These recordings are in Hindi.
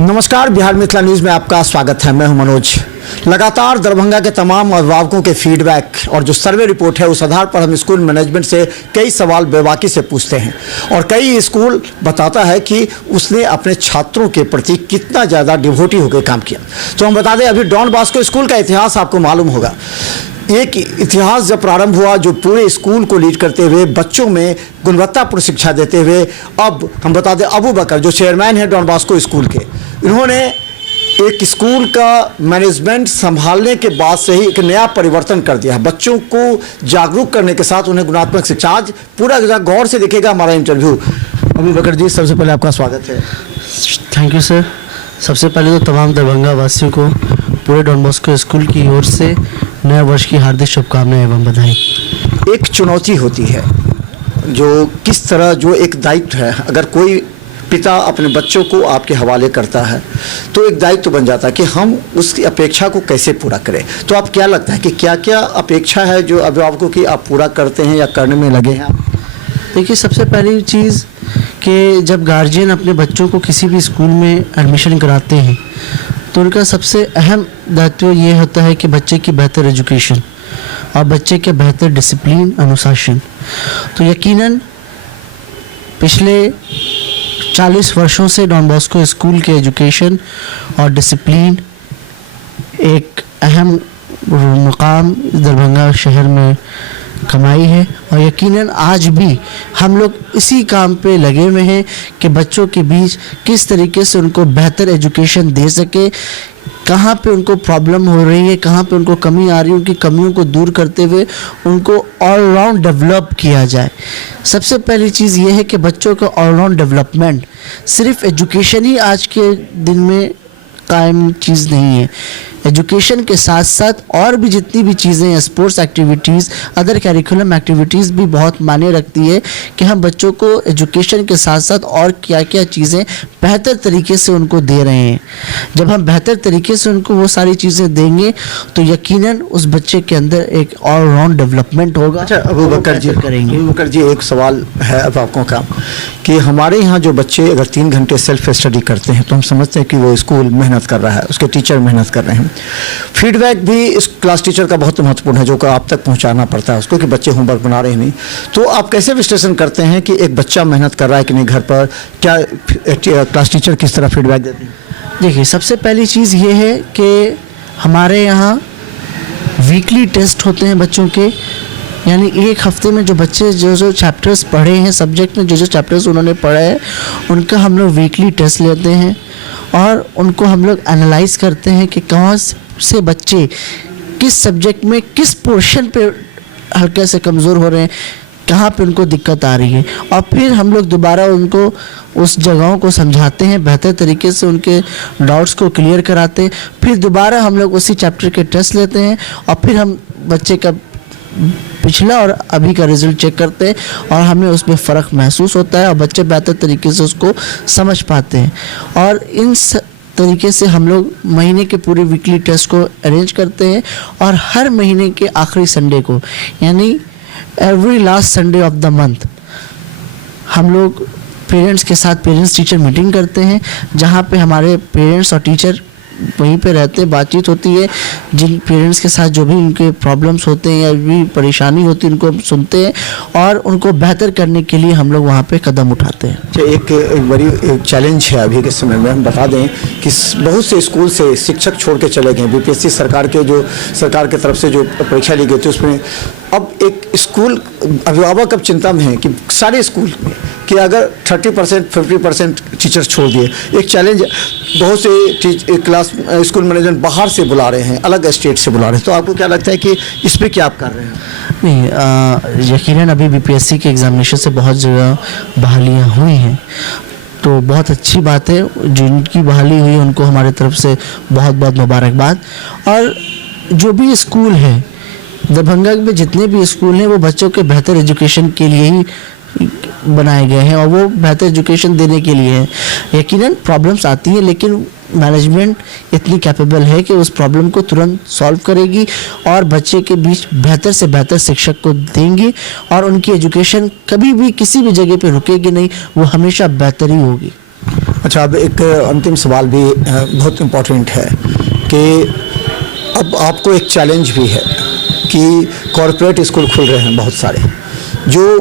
नमस्कार, बिहार मिथिला न्यूज़ में आपका स्वागत है। मैं हूं मनोज। लगातार दरभंगा के तमाम अभिभावकों के फीडबैक और जो सर्वे रिपोर्ट है उस आधार पर हम स्कूल मैनेजमेंट से कई सवाल बेबाकी से पूछते हैं और कई स्कूल बताता है कि उसने अपने छात्रों के प्रति कितना ज़्यादा डिवोटी होकर काम किया। तो हम बता दें, अभी डॉन बॉस्को स्कूल का इतिहास आपको मालूम होगा। एक इतिहास जब प्रारंभ हुआ जो पूरे स्कूल को लीड करते हुए बच्चों में गुणवत्तापूर्ण शिक्षा देते हुए, अब हम बता दें अबू बकर जो चेयरमैन है डॉन बॉस्को स्कूल के, इन्होंने एक स्कूल का मैनेजमेंट संभालने के बाद से ही एक नया परिवर्तन कर दिया है। बच्चों को जागरूक करने के साथ उन्हें गुणात्मक शिक्षा, आज पूरा गौर से देखेगा हमारा इंटरव्यू। अबू बकर जी, सबसे पहले आपका स्वागत है। Thank you sir. सबसे पहले तो तमाम दरभंगा वासियों को पूरे डॉन बॉस्को स्कूल की ओर से नए वर्ष की हार्दिक शुभकामनाएं एवं बधाई। एक चुनौती होती है जो किस तरह, जो एक दायित्व है, अगर कोई पिता अपने बच्चों को आपके हवाले करता है तो एक दायित्व बन जाता है कि हम उसकी अपेक्षा को कैसे पूरा करें। तो आप क्या लगता है कि क्या क्या अपेक्षा है जो अभिभावकों की आप पूरा करते हैं या करने में लगे हैं? देखिए, सबसे पहली चीज़ कि जब गार्जियन अपने बच्चों को किसी भी स्कूल में एडमिशन कराते हैं तो उनका सबसे अहम दायित्व ये होता है कि बच्चे की बेहतर एजुकेशन और बच्चे के बेहतर डिसिप्लिन, अनुशासन। तो यकीनन पिछले 40 वर्षों से डॉन बॉस्को स्कूल के एजुकेशन और डिसिप्लिन एक अहम मुकाम दरभंगा शहर में कमाई है और यकीनन आज भी हम लोग इसी काम पे लगे हुए हैं कि बच्चों के बीच किस तरीके से उनको बेहतर एजुकेशन दे सके, कहाँ पे उनको प्रॉब्लम हो रही है, कहाँ पे उनको कमी आ रही है, उनकी कमियों को दूर करते हुए उनको ऑलराउंड डेवलप किया जाए। सबसे पहली चीज़ ये है कि बच्चों का ऑलराउंड डेवलपमेंट, सिर्फ एजुकेशन ही आज के दिन में कायम चीज़ नहीं है। एजुकेशन के साथ साथ और भी जितनी भी चीज़ें हैं, sports activities, other curriculum activities भी बहुत मायने रखती है कि हम बच्चों को एजुकेशन के साथ साथ और क्या क्या चीज़ें बेहतर तरीके से उनको दे रहे हैं। जब हम बेहतर तरीके से उनको वो सारी चीज़ें देंगे तो यकीनन उस बच्चे के अंदर एक ऑलराउंड डेवलपमेंट होगा। अच्छा अबू बकर जी, करेंगे। अबू बकर जी, एक सवाल है अभिभावकों का कि हमारे यहाँ जो बच्चे अगर 3 घंटे सेल्फ स्टडी करते हैं तो हम समझते हैं कि वो स्कूल मेहनत कर रहा है, उसके टीचर मेहनत कर रहे हैं। फीडबैक भी इस क्लास टीचर का बहुत महत्वपूर्ण है जो कि आप तक पहुंचाना पड़ता है उसको कि बच्चे होमवर्क बना रहे हैं नहीं। तो आप कैसे विश्लेषण करते हैं कि एक बच्चा मेहनत कर रहा है कि नहीं घर पर, क्या क्लास टीचर किस तरह फीडबैक देते हैं? देखिए, सबसे पहली चीज़ ये है कि हमारे यहाँ वीकली टेस्ट होते हैं बच्चों के, यानी एक हफ्ते में जो बच्चे जो चैप्टर्स पढ़े हैं, सब्जेक्ट में जो चैप्टर्स उन्होंने पढ़े हैं उनका हम लोग वीकली टेस्ट लेते हैं और उनको हम लोग एनालाइज करते हैं कि कौन से बच्चे किस सब्जेक्ट में किस पोर्शन पे हल्के से कमज़ोर हो रहे हैं, कहाँ पे उनको दिक्कत आ रही है, और फिर हम लोग दोबारा उनको उस जगहों को समझाते हैं, बेहतर तरीके से उनके डाउट्स को क्लियर कराते हैं। फिर दोबारा हम लोग उसी चैप्टर के टेस्ट लेते हैं और फिर हम बच्चे का पिछला और अभी का रिजल्ट चेक करते हैं और हमें उसमें फ़र्क महसूस होता है और बच्चे बेहतर तरीके से उसको समझ पाते हैं। और इन तरीके से हम लोग महीने के पूरे वीकली टेस्ट को अरेंज करते हैं और हर महीने के आखिरी संडे को, यानी every last Sunday off the month, हम लोग पेरेंट्स के साथ पेरेंट्स टीचर मीटिंग करते हैं जहाँ पे हमारे पेरेंट्स और टीचर वहीं पे रहते हैं, बातचीत होती है। जिन पेरेंट्स के साथ जो भी उनके प्रॉब्लम्स होते हैं या भी परेशानी होती है उनको हम सुनते हैं और उनको बेहतर करने के लिए हम लोग वहाँ पे कदम उठाते हैं। अच्छा, एक बड़ी चैलेंज है अभी के समय में। हम बता दें कि बहुत से स्कूल से शिक्षक छोड़ के चले गए। बीपीएससी सरकार की तरफ से जो परीक्षा ली गई थी उसमें अब एक स्कूल, अभिभावक अब चिंता में है कि सारे स्कूल में कि अगर 30% 50% टीचर छोड़ दिए, एक चैलेंज। बहुत से क्लास स्कूल मैनेजमेंट बाहर से बुला रहे हैं, अलग स्टेट से बुला रहे हैं। तो आपको क्या लगता है कि इस पर क्या आप कर रहे हैं? नहीं, यकीनन अभी बीपीएससी के एग्जामिनेशन से बहुत जगह बहालियाँ हुई हैं तो बहुत अच्छी बात है। जिनकी बहाली हुई है उनको हमारे तरफ से बहुत बहुत मुबारकबाद। और जो भी स्कूल है दरभंगा में, जितने भी स्कूल हैं वो बच्चों के बेहतर एजुकेशन के लिए ही बनाए गए हैं और वो बेहतर एजुकेशन देने के लिए है। यकीनन प्रॉब्लम्स आती हैं लेकिन मैनेजमेंट इतनी कैपेबल है कि उस प्रॉब्लम को तुरंत सॉल्व करेगी और बच्चे के बीच बेहतर से बेहतर शिक्षक को देंगी और उनकी एजुकेशन कभी भी किसी भी जगह पे रुकेगी नहीं, वो हमेशा बेहतर ही होगी। अच्छा, अब एक अंतिम सवाल भी बहुत इम्पोर्टेंट है कि अब आपको एक चैलेंज भी है कि कॉरपोरेट स्कूल खुल रहे हैं बहुत सारे, जो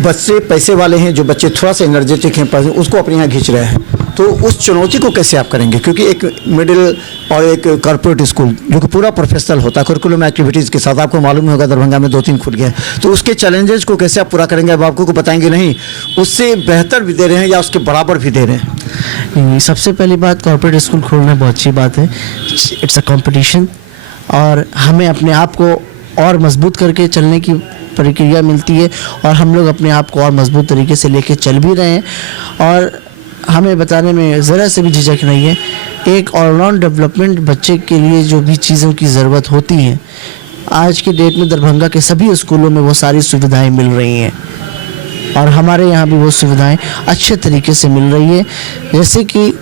बच्चे पैसे वाले हैं, जो बच्चे थोड़ा सा एनर्जेटिक हैं, उसको अपने यहाँ खींच रहे हैं, तो उस चुनौती को कैसे आप करेंगे? क्योंकि एक मिडिल और एक कॉरपोरेट स्कूल जो कि पूरा प्रोफेशनल होता है करिकुलम एक्टिविटीज़ के साथ, आपको मालूम होगा दरभंगा में 2-3 खुल गए, तो उसके चैलेंजेस को कैसे आप पूरा करेंगे? अब आपको बताएंगे नहीं उससे बेहतर भी दे रहे हैं या उसके बराबर भी दे रहे हैं? नहीं, सबसे पहली बात कॉर्पोरेट स्कूल खोलना बहुत अच्छी बात है। इट्स अ कंपटीशन और हमें अपने आप को और मजबूत करके चलने की प्रक्रिया मिलती है और हम लोग अपने आप को और मजबूत तरीके से लेके चल भी रहे हैं और हमें बताने में ज़रा से भी झिझक नहीं है। एक ऑलराउंड डेवलपमेंट बच्चे के लिए जो भी चीज़ों की ज़रूरत होती है, आज के डेट में दरभंगा के सभी स्कूलों में वो सारी सुविधाएं मिल रही हैं और हमारे यहाँ भी वो सुविधाएं अच्छे तरीके से मिल रही है। जैसे कि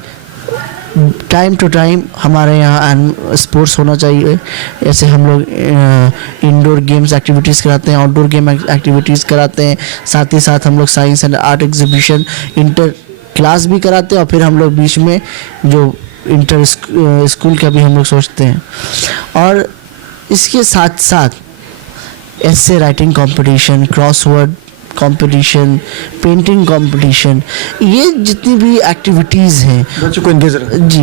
टाइम टू टाइम हमारे यहाँ स्पोर्ट्स होना चाहिए, ऐसे हम लोग इंडोर गेम्स एक्टिविटीज़ कराते हैं, आउटडोर गेम एक्टिविटीज़ कराते हैं, साथ ही साथ हम लोग science and art exhibition inter class भी कराते हैं और फिर हम लोग बीच में जो इंटर स्कूल का भी हम लोग सोचते हैं। और इसके साथ साथ ऐसे writing competition, crossword competition, painting competition, ये जितनी भी एक्टिविटीज़ हैं बच्चों को एंगेज जी,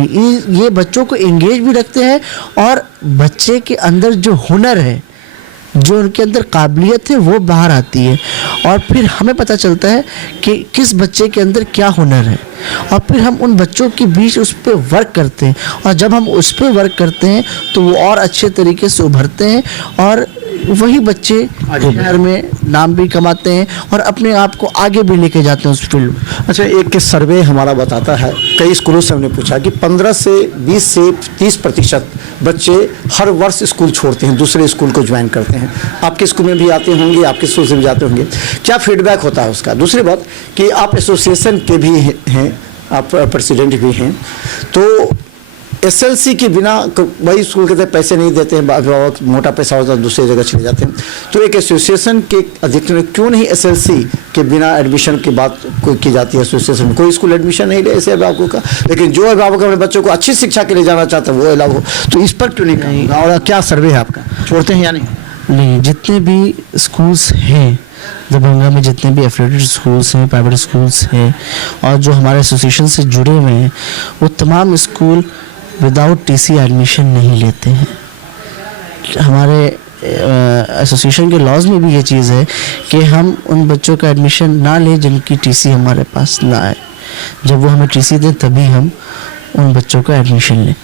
ये बच्चों को एंगेज भी रखते हैं और बच्चे के अंदर जो हुनर है, जो उनके अंदर काबिलियत है, वो बाहर आती है और फिर हमें पता चलता है कि किस बच्चे के अंदर क्या हुनर है और फिर हम उन बच्चों के बीच उस पर वर्क करते हैं और जब हम उस पर वर्क करते हैं तो वो और अच्छे तरीके से उभरते हैं और वही बच्चे शहर में नाम भी कमाते हैं और अपने आप को आगे भी लेके जाते हैं उस फील्ड में। अच्छा, एक सर्वे हमारा बताता है, कई स्कूलों से हमने पूछा कि 15 से 20 से 30% बच्चे हर वर्ष स्कूल छोड़ते हैं, दूसरे स्कूल को ज्वाइन करते हैं। आपके स्कूल में भी आते होंगे, आपके स्कूल से भी जाते होंगे, क्या फीडबैक होता है उसका? दूसरी बात कि आप एसोसिएशन के भी हैं, आप प्रेसिडेंट भी हैं, तो एसएलसी के बिना वही स्कूल के पैसे नहीं देते हैं, अभिभावक मोटा पैसा होता है दूसरी जगह चले जाते हैं, तो एक एसोसिएशन के अध्यक्ष ने क्यों नहीं एसएलसी के बिना एडमिशन की बात कोई की जाती है? एसोसिएशन में कोई स्कूल एडमिशन नहीं ले ऐसे अभिभावकों का, लेकिन जो अभिभावक अपने बच्चों को अच्छी शिक्षा के लिए जाना चाहते हैं वो अलाउ हो, तो इस पर क्यों नहीं? और क्या सर्वे है आपका, छोड़ते हैं या नहीं? नहीं, जितने भी स्कूल्स हैं दरभंगा में, जितने भी एफिलिएटेड स्कूल्स हैं, प्राइवेट स्कूल्स हैं और जो हमारे एसोसिएशन से जुड़े हुए हैं, वो तमाम स्कूल विदाउट टीसी एडमिशन नहीं लेते हैं। हमारे एसोसिएशन के लॉज में भी ये चीज़ है कि हम उन बच्चों का एडमिशन ना लें जिनकी टीसी हमारे पास ना आए, जब वो हमें टीसी दें तभी हम उन बच्चों का एडमिशन लें।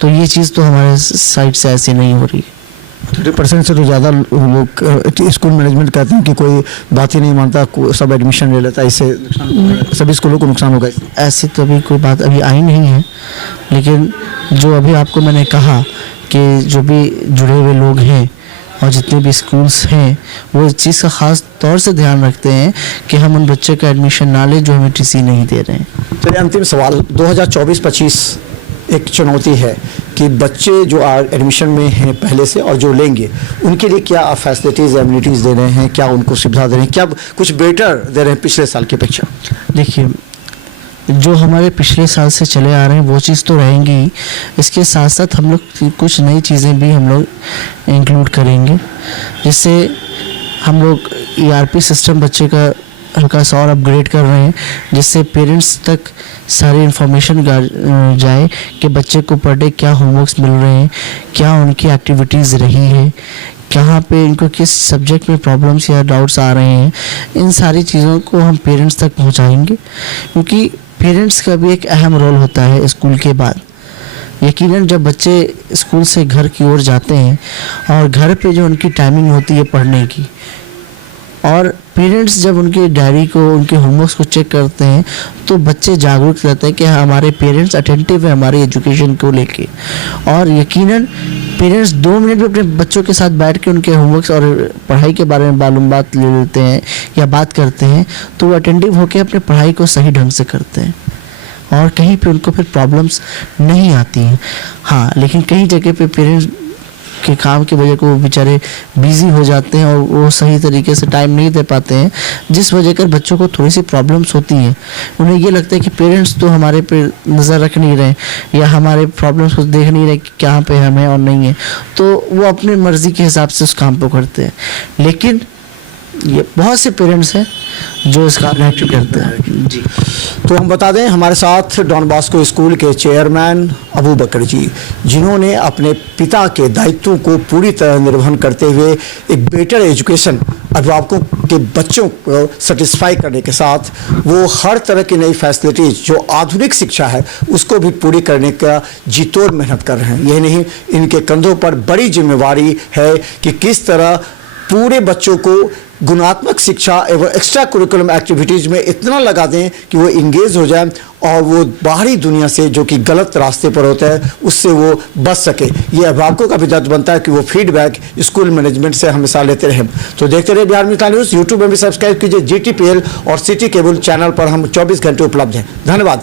तो ये चीज़ तो हमारे साइड से ऐसे नहीं हो रही है। 30% से तो ज़्यादा लोग स्कूल मैनेजमेंट कहते हैं कि कोई बात ही नहीं मानता, सब एडमिशन ले लेता है, इससे सभी स्कूलों को नुकसान होगा। ऐसी तो अभी कोई बात अभी आई नहीं है, लेकिन जो अभी आपको मैंने कहा कि जो भी जुड़े हुए लोग हैं और जितने भी स्कूल्स हैं वो इस चीज़ का ख़ास तौर से ध्यान रखते हैं कि हम उन बच्चे का एडमिशन ना लें जो हमें टीसी नहीं दे रहे हैं। चलिए, अंतिम सवाल, 2024-25 एक चुनौती है कि बच्चे जो एडमिशन में हैं पहले से और जो लेंगे उनके लिए क्या फैसिलिटीज़ एम्यूनिटीज़ दे रहे हैं, क्या उनको सुविधा दे रहे हैं, क्या कुछ बेटर दे रहे हैं पिछले साल की अपेक्षा? देखिए, जो हमारे पिछले साल से चले आ रहे हैं वो चीज़ तो रहेंगी ही, इसके साथ साथ हम लोग कुछ नई चीज़ें भी हम लोग इंक्लूड करेंगे, जिससे हम लोग ERP सिस्टम बच्चे का हल्का सा और अपग्रेड कर रहे हैं, जिससे पेरेंट्स तक सारी इन्फॉर्मेशन जाए कि बच्चे को पर डे क्या होमवर्क्स मिल रहे हैं, क्या उनकी एक्टिविटीज़ रही है, कहाँ पे इनको किस सब्जेक्ट में प्रॉब्लम्स या डाउट्स आ रहे हैं। इन सारी चीज़ों को हम पेरेंट्स तक पहुँचाएंगे, क्योंकि पेरेंट्स का भी एक अहम रोल होता है स्कूल के बाद। यकीनन जब बच्चे स्कूल से घर की ओर जाते हैं और घर पे जो उनकी टाइमिंग होती है पढ़ने की, और पेरेंट्स जब उनकी डायरी को, उनके होमवर्क्स को चेक करते हैं तो बच्चे जागरूक रहते हैं कि हमारे पेरेंट्स अटेंटिव है हमारी एजुकेशन को लेके। और यकीनन पेरेंट्स 2 मिनट भी अपने बच्चों के साथ बैठ के उनके होमवर्क्स और पढ़ाई के बारे में मालूमात ले लेते हैं या बात करते हैं, तो वो अटेंटिव होकर अपने पढ़ाई को सही ढंग से करते हैं और कहीं पे उनको फिर प्रॉब्लम्स नहीं आती हैं। हाँ, लेकिन कई जगह पे पेरेंट्स के काम की वजह को वो बेचारे बिजी हो जाते हैं और वो सही तरीके से टाइम नहीं दे पाते हैं, जिस वजह कर बच्चों को थोड़ी सी प्रॉब्लम्स होती हैं। उन्हें ये लगता है कि पेरेंट्स तो हमारे पे नज़र रख नहीं रहे या हमारे प्रॉब्लम्स को देख नहीं रहे कि कहाँ पे हम हैं और नहीं है, तो वो अपनी मर्ज़ी के हिसाब से उस काम को करते हैं। लेकिन ये बहुत से पेरेंट्स हैं जो इस काम को करते हैं। जी, तो हम बता दें हमारे साथ डॉन बॉस्को स्कूल के चेयरमैन अबू बकर जी, जिन्होंने अपने पिता के दायित्वों को पूरी तरह निर्वहन करते हुए एक बेटर एजुकेशन अभिभावकों के बच्चों को सेटिस्फाई करने के साथ वो हर तरह की नई फैसिलिटीज़ जो आधुनिक शिक्षा है उसको भी पूरी करने का जी-तोड़ मेहनत कर रहे हैं। यही नहीं, इनके कंधों पर बड़ी जिम्मेवारी है कि किस तरह पूरे बच्चों को गुणात्मक शिक्षा एवं एक्स्ट्रा करिकुलम एक्टिविटीज़ में इतना लगा दें कि वो इंगेज हो जाए और वो बाहरी दुनिया से जो कि गलत रास्ते पर होता है उससे वो बच सके। ये अभिभावकों का भी दायित्व बनता है कि वो फीडबैक स्कूल मैनेजमेंट से हमेशा लेते रहें। तो देखते रहे बिहार मिसाल न्यूज़। यूट्यूब में भी सब्सक्राइब कीजिए। GTPL और सिटी केबल चैनल पर हम 24 घंटे उपलब्ध हैं। धन्यवाद।